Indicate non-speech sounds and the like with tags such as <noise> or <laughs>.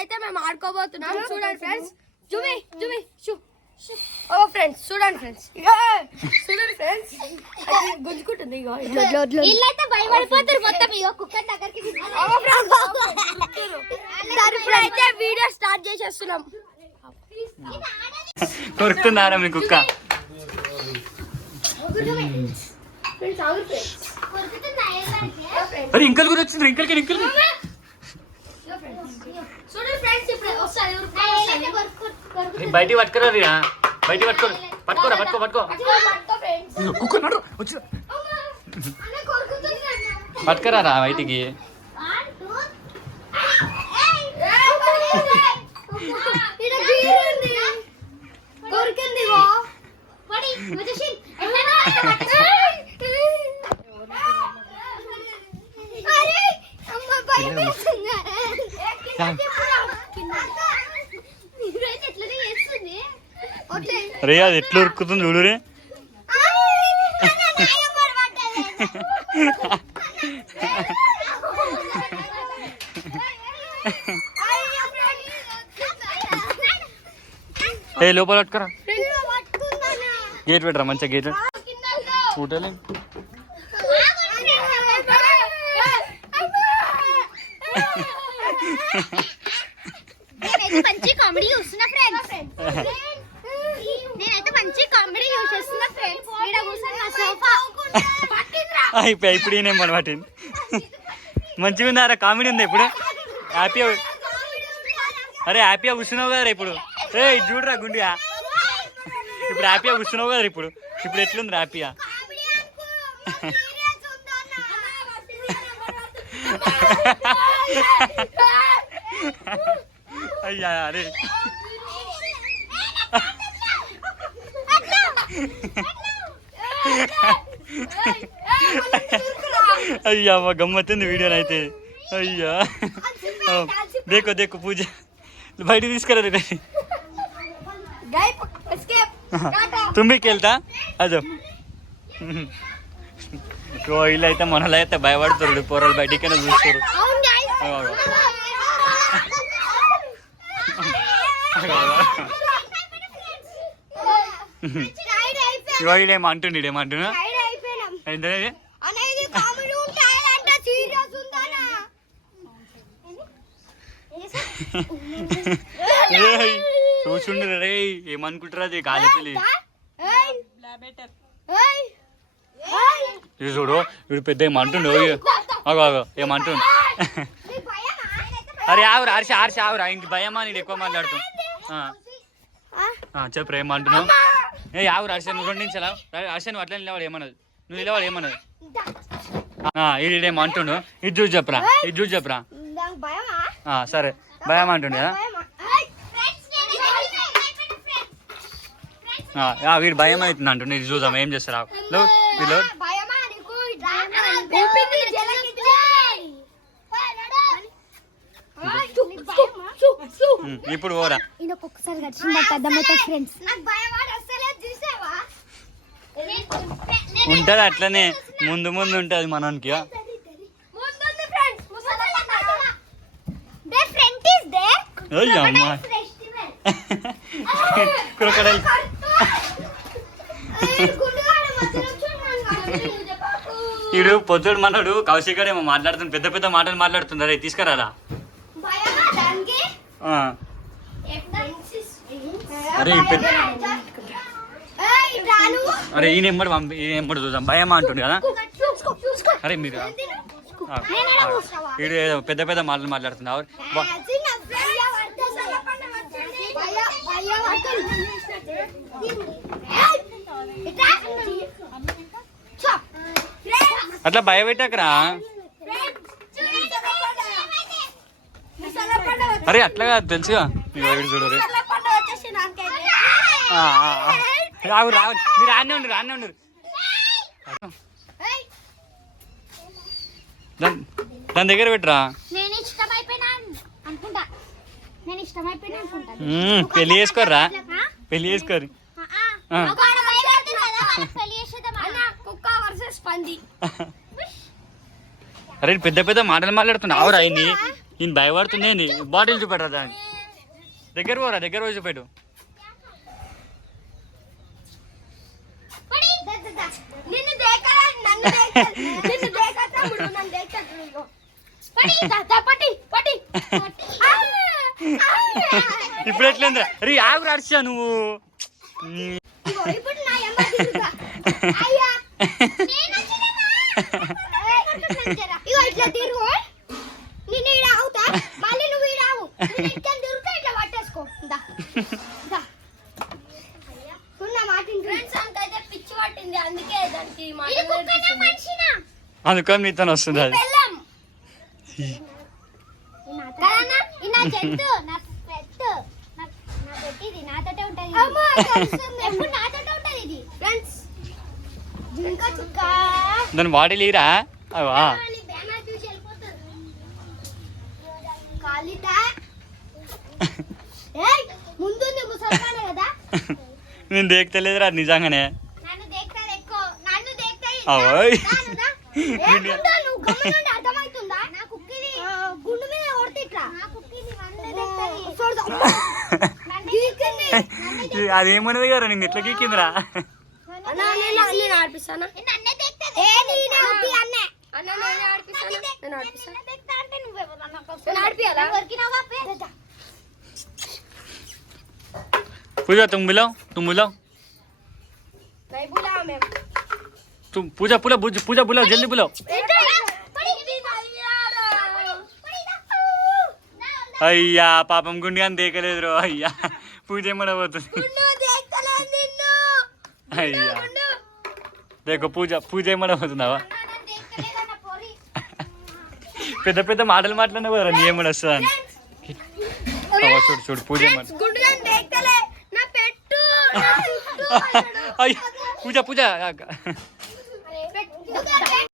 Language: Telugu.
అయితే మేము ఆడుకోబోతున్నాం. చూడండి ఫ్రెండ్స్. జుమి జుమి షూ. ఓ ఫ్రెండ్స్ చూడండి ఫ్రెండ్స్. చూడండి ఫ్రెండ్స్. గుంజుకుంటుంది ఇగో వీళ్ళైతే భయపడిపోతారు మొత్తం ఇగో కుక్క దగ్గరికి ఇప్పుడు <laughs> అయితే వీడియో స్టార్ట్ చేసేస్తున్నాం. కొరుకుతుందారా మీ కుక్క? ఇంకల్ కూడా వచ్చింది ఇంకల్కి ఇంకల్ చూడండి ఫ్రెండ్స్ ఇప్పుడు వస్తాయి బయటికి పట్టుకురా రీనా? బయటికి పట్టుకోరు పట్టుకోరా పట్టుకో పట్టుకో కుక్క నడు వచ్చి పట్టుకురా బయటికి? రే. అది ఎట్లా ఉరుకుతుంది చూడు రే. ఏ లోపల పట్టుకురా. గేట్ పెట్టరా మంచిగా గేట్ ఊటలే నేనైతే మంచి కామెడీ చూస్తున్నా ఫ్రెండ్స్ నేనైతే మంచి కామెడీ చూసేస్తున్నా ఫ్రెండ్స్ ఈడ కూర్చొని నా సోఫా అయిపోయి ఇప్పుడు ఈయన మన వాటిని మంచిగా ఉందా కామెడీ ఉంది ఇప్పుడు? హ్యాపీగా అరే హ్యాపీగా కూర్చున్నావు కదా ఇప్పుడు. ఏ చూడరా గుండిగా ఇప్పుడు హ్యాపీగా కూర్చున్నావు కదా ఇప్పుడు. ఇప్పుడు ఎట్లుంది హ్యాపీగా? అయ్యా అరే. అయ్యా మా గమ్మత్తుంది వీడియోని అయితే అయ్యా ఆ, దేకో దేకో పూజ బయటికి తీసుకురా రే తుంబికి వెళ్తా అదో ఓ వీళ్ళు అయితే మనలో అయితే భయపడుతారు పోరలు బయటికైనా చూస్తారు అవును guys. అగో, అగో. అగో, అగో. Tired అయిపోయాం. ఇగో వీడేమో అంటుండు ఏమంటున్నా Tired అయిపోయినాం. ఏంటంటే అనేది కామెడీ ఉంటాయంట సీరియస్ ఉందనా? రే ఏమనుకుంటారా అది గాలి పిల్లి? ఏయ్ ఏయ్. ఏయ్ ఇది చూడు వీడు పెద్ద ఏమంటుండు అగో అగో ఏమంటుండు? అరే ఆవురా అరిసి అరిసి ఆవురా ఇంక భయమా నేను ఎక్కువ మాట్లాడుతూ. ఆ, ఆ, చెప్పు ఏమంటున్నావు? ఏ ఆవురా అరిసి నువ్వు రెండు నిమిషాలు అరిసి నువ్వు అట్లా నిలవాడు ఏమన్నది? నువ్వు నిలవాడు ఏమన్నది? ఆ, ఇది ఏమంటుండు ఇది చూసి చెప్పరా ఇది చూసి చెప్పరా? నాకు భయమా ఆ, సరే. భయం అంటుండు కదా? వీడు భయం అవుతుంది అంటుండు. ఇది చూద్దాం ఏం చేస్తారా లో వీళ్ళు భయమా నీకు ఇట్లా ఊపిరి జలకిచ్చేయ్. నీకు భయమా? ఉమ్, ఇప్పుడు పోరా ఈయన ఒక్కొక్కసారి గడిచిందంట అర్థమైతే ఫ్రెండ్స్ నాకు భయం అసలే చూసావా ఉంటది అట్లనే. ముందు ముందు ఉంటది మనకి క్రొకడైల్ <laughs> ఈడు పొద్దుడు మనడు కౌశికడేమో మాట్లాడుతుంది పెద్ద పెద్ద మాటలు మాట్లాడుతుంది తీసుకురారా? అరే పెద్ద అరే ఈయన ఎంబడి పంపి ఈయన ఎంబడి చూద్దాం. భయమా అంటుండు కదా? అరే మీరు ఏదో పెద్ద పెద్ద మాటలు బా- అట్లా భయపెట్టకరా అరే అట్లా కాదు తెలుసుగా. ఇగో ఈడు చూడు రే ఆ, ఆ, ఆ. రావు రావు. మీరు రానే ఉండరు రానే ఉండరు దాని దాని దగ్గర పెట్టరా? నేను ఇష్టమైపోయినా అనుకుంటా. నేను ఇష్టమైపోయినా అనుకుంటా. మ్మ్, పెళ్ళి చేసుకోర్రా? పెళ్ళి చేసుకోరు. ఆ. పెళ్ళి చేసేద్దాం కుక్క వర్సెస్ పంది. <laughs> అరే పెద్ద పెద్ద మాటలు మాట్లాడుతున్నా. ఆవురా ఇన్ని నేను భయపడుతుంది బాటిల్ చూపెట్టరా దాన్ని? దగ్గర పోరా దగ్గర పోయి చూపెట్టు. నిన్ను దేకరా తమ్ముడు. పడి! ఇప్పుడు ఎట్లయిందిరా రీ ఆగు రాడిచా నువ్వు ఇప్పుడు నా ఎమ్మ తిరుగుతా. అయ్యా నేను వచ్చినమ్మా. ఇగో ఇట్లా తిరుగు నేను ఈడ ఆగుతా మళ్ళీ నువ్వు ఈడ ఆగు నేను ఇట్లా తిరుగుతా ఇట్లా పట్టేసుకో దా దా ఉన్న మాట ఫ్రెండ్స్ అంకైతే పిచ్చి పట్టింది అందుకే దానికి మాట ఇది కుక్కనా మనిషినా? అందుకని నీతో వస్తుంది అది బెల్లం కదన్నా? ఇది నా జంతు, నా pet. నా- నా pet ఇది, నాతోటే ఉంటది ఇది. అమ్మా, తెలుస్తుంది. ఎప్పుడు నాతోటే ఉంటది ఇది. ఫ్రెండ్స్ జింక చుక్క దాని బాటిల్ ఇరా <laughs> <laughs> అవా బ్యానర్ చూసి వెళ్ళిపోతుంది. కాలిట. <laughs> ఏయ్ ముందుంది ముసల్మానే కదా. నేను దేక్తలేదురా నిజంగానే. అదేమన్నది కదా నేను ఎట్లా? గీకిందిరా? అన్నా నేను నేను ఆడిపిస్తానా? నన్నే तुम पूजा पूजा पूजा पूजा बुलाओ जल्दी बुलाओ అయ్యా పాపం గుండి అని దేకలేదు అయ్యా పూజ ఏమడబోతుంది అయ్యా దేకో పూజ పూజ ఏమడబోతున్నావా నన్ను దేక్తలేదన్న పోరి. పెద్ద పెద్ద మాటలు మాట్లాడినా కదా నీ ఏమని వస్తుందని చూడు చూడు పూజ ఏమడ గుండుగా దేక్తలే నా పెట్టు నా చుట్టూ అన్నాడు. అయ్యా పూజ పూజ పెట్టు.